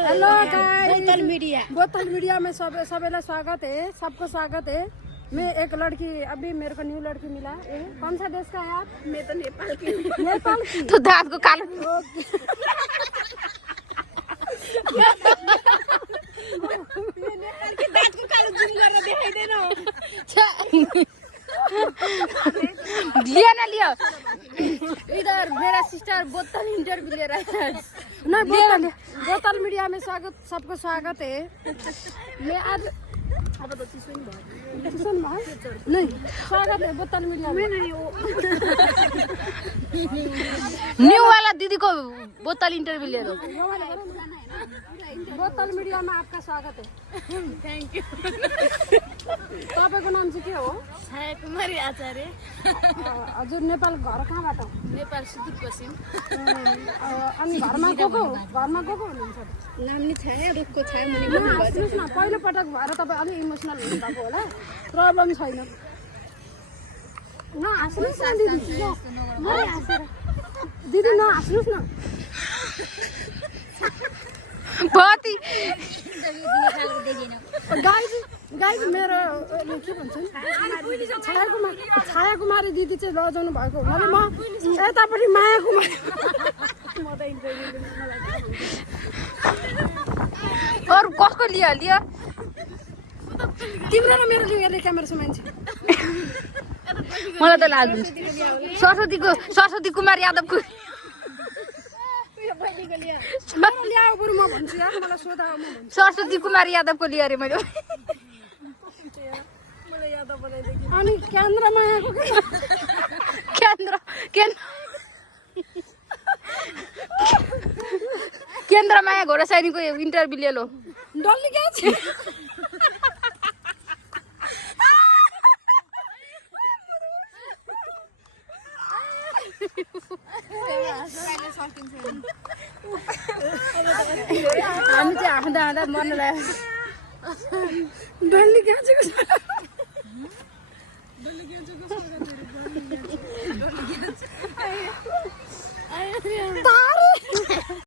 Hello बोतल media में सबैलाई स्वागत है। सबको स्वागत है। मैं एक लड़की अभी मेरे को न्यू लड़की मिला। कौन सा देश का है आप? मैं तो नेपाल की। नेपाल की तो दाँत को कालो नेपाल की दाँत को कालो जुम गरेर देखाइदैन। लिया ना लिया इधर मेरा सिस्टर बोतल इंटरव्यू ले रहा है ना। बोतल मीडिया में स्वागत, सबको स्वागत है। मैं आज अब तो नहीं स्वागत है बोतल मीडिया में। नहीं वो न्यू वाला दीदी को बोतल इंटरव्यू ले लो। बोतल मीडिया में आपका स्वागत है। Thank you. तपाईँको नाम चाहिँ के हो? छाया कुमारी आचार्य। हजुर नेपाल घर कहाँबाट? नेपाल सुदूरपश्चिम। अनि घरमा को हुनुहुन्छ? नाम नि छाया, रुखको छाया मुनि सुन्नुहोस् न, पहिलोपटक भएर तपाईँ अलिक इमोसनल हुनुभएको होला। प्रब्लम छैन। नहाँस्नुहोस् न दिदी नहाँस्नुहोस् न। बहुत ही गाइज मेरो के भन्छन् छाया कुमारी दिदी चाहिँ लजाउनु भएको हुनाले म यतापट्टि माया कुमारी और कसको लिया लिया तिम्रो र मेरो लिएर क्यामेरा मान्छे मलाई त लाग्छ सरस्वती कुमार यादवको ल्याऊ बरु म भन्छु यार। मलाई सोधा म भन्छु। सरस्वती कुमार यादवको लिया रे मैले। अनि केन्द्रमायाको केन्द्रमाया घोडासानीको इन्टरभ्यू ले लो। डल्ली क्या छ? हामी चाहिँ हाँदा हाँदा मर्न लाग्यो। डल्ली क्या छ?